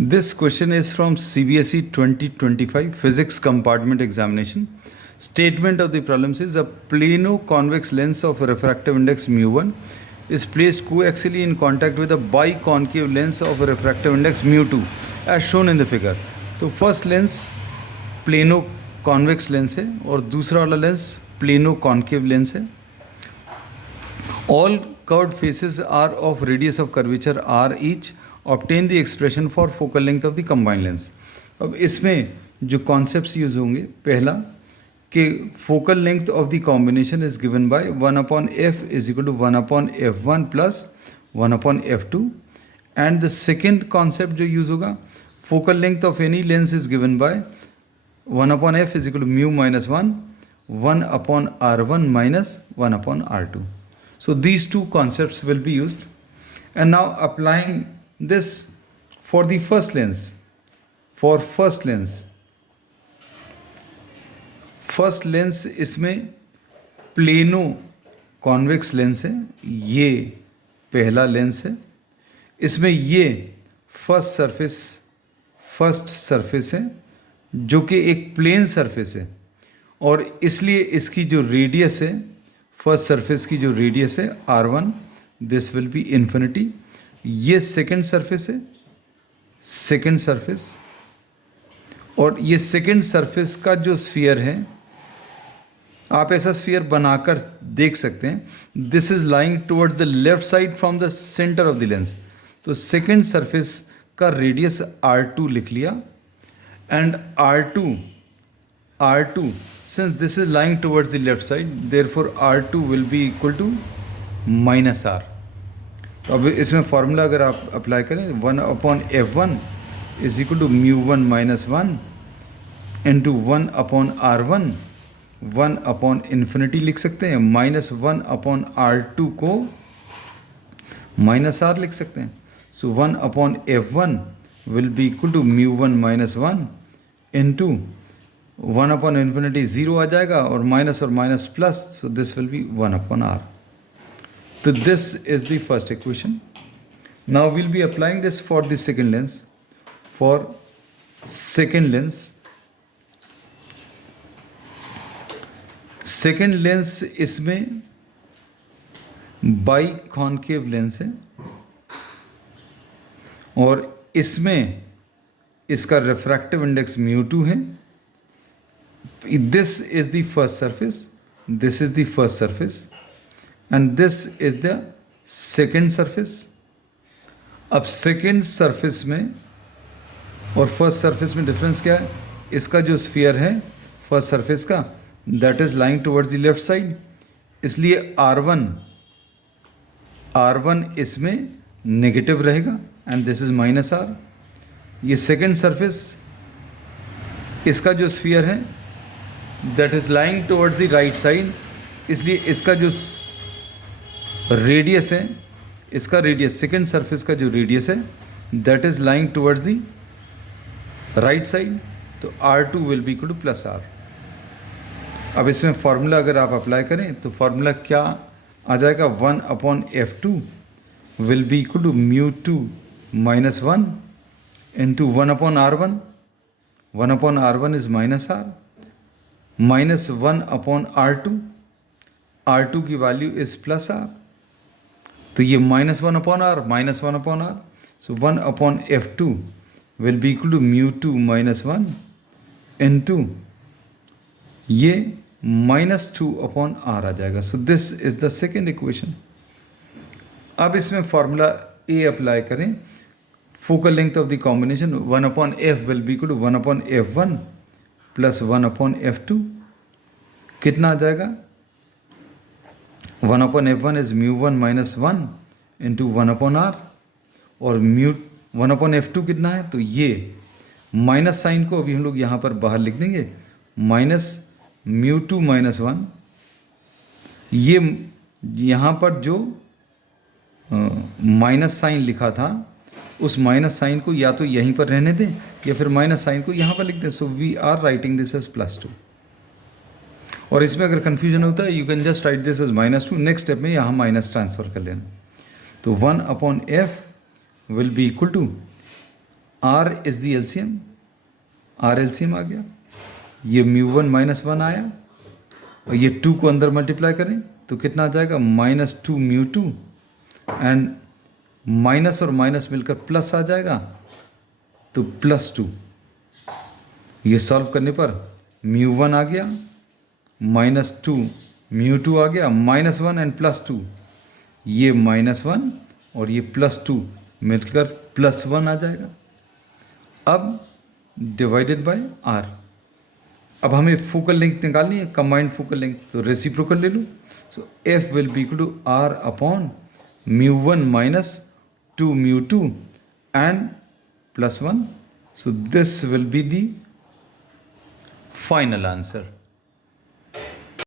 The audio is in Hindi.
This question is from CBSE 2025 Physics Compartment Examination. Statement of the problem says a plano-convex lens of a refractive index mu1 is placed coaxially in contact with a biconcave lens of a refractive index mu2 as shown in the figure. तो first lens plano convex lens है और दूसरा वाला लेंस प्लेनो कॉन्केव लेंस है. All curved faces are of radius of curvature r each. Obtain the expression for focal length of the combined lens. अब इसमें जो कॉन्सेप्ट्स यूज होंगे, पहला कि focal length of the combination is given by 1/f is equal to 1/f1 plus 1/f2. And the second concept जो यूज होगा, focal length of any lens is given by 1/f is equal to mu minus 1 1/r1 minus 1/r2. So these two concepts will be used. And now applying this for the first lens. For first lens इसमें प्लेनो कॉन्वेक्स लेंस है, ये पहला लेंस है. इसमें ये फर्स्ट सरफेस है जो कि एक प्लेन सरफेस है और इसलिए इसकी जो रेडियस है, फर्स्ट सरफेस की जो रेडियस है r1, this will B infinity. ये सेकेंड सरफेस है, सेकेंड सरफेस, और ये सेकेंड सरफेस का जो स्फीयर है, आप ऐसा स्फीयर बनाकर देख सकते हैं. This is lying towards the left side from the centre of the lens. तो सेकेंड सरफेस का रेडियस r2 लिख लिया. And r2 since this is lying towards the left side, therefore r2 will be equal to minus r. तो अब इसमें फॉर्मूला अगर आप अप्लाई करें, 1/f1 इज इक्वल टू म्यू1 माइनस 1 इंटू 1/r1 1/इन्फिनिटी लिख सकते हैं, माइनस 1/r2 को माइनस r लिख सकते हैं. So 1/f1 will be equal to म्यू1 माइनस 1 इंटू 1/इन्फिनिटी 0 आ जाएगा और minus plus, so this will be 1/r. तो this is the first equation. Now will be applying this for the second lens. For second lens इसमें बाइकॉन्केव लेंस है और इसमें इसका रिफ्रैक्टिव इंडेक्स mu2 है. This is the first surface, and this is the second surface. अब second surface में और first surface में डिफरेंस क्या है? इसका जो स्फीयर है first surface का, that is lying towards the left side, इसलिए r1 इसमें नेगेटिव रहेगा and this is minus r. ये second surface, इसका जो स्फीयर है that is lying towards the right side, इसलिए इसका जो रेडियस है, इसका रेडियस, सेकेंड सरफेस का जो रेडियस है, that is lying towards the right side. तो r2 will be equal to plus r. अब इसमें फॉर्मूला अगर आप अप्लाई करें तो फॉर्मूला क्या आ जाएगा, 1/f2 will be equal to mu2 minus 1 into 1/r1. 1/r1 is minus r minus 1/r2. r2 की वैल्यू इज प्लस r, तो ये minus 1/r. So 1/f2 will be equal to म्यू2 माइनस 1 इंटू ये माइनस 2/r आ जाएगा. So this is the second equation. अब इसमें फॉर्मूला ए अप्लाई करें. Focal length of the combination 1/f will be equal to 1/f1 plus 1/f2. कितना आ जाएगा? 1/f1 is म्यू1 minus 1 into 1/r और म्यू 1/f2 कितना है? तो ये माइनस साइन को अभी हम लोग यहाँ पर बाहर लिख देंगे, माइनस म्यू2 माइनस 1. ये यहाँ पर जो माइनस साइन लिखा था, उस माइनस साइन को या तो यहीं पर रहने दें या फिर माइनस साइन को यहाँ पर लिख दें. So we are writing this as +2. और इसमें अगर कन्फ्यूजन होता है, you can just write this as -2. Next step में यहाँ माइनस ट्रांसफर कर लेना. तो 1/f will be equal to r is the LCM, r LCM आ गया, ये म्यू 1 -1 आया, और ये 2 को अंदर मल्टीप्लाई करें तो कितना आ जाएगा, -2 μ2, एंड माइनस और माइनस मिलकर प्लस आ जाएगा, तो +2। ये सॉल्व करने पर μ1 आ गया, -2 μ2 आ गया, -1 एंड +2, ये -1 और ये +2 मिलकर +1 आ जाएगा। अब डिवाइडेड बाय r। अब हमें फोकल लेंथ निकालनी है, कंबाइंड फोकल लेंथ, तो रेसिप्रोकल ले लो। So f will be equal to r upon μ1 - 2 μ2 and +1। So this will be the final answer.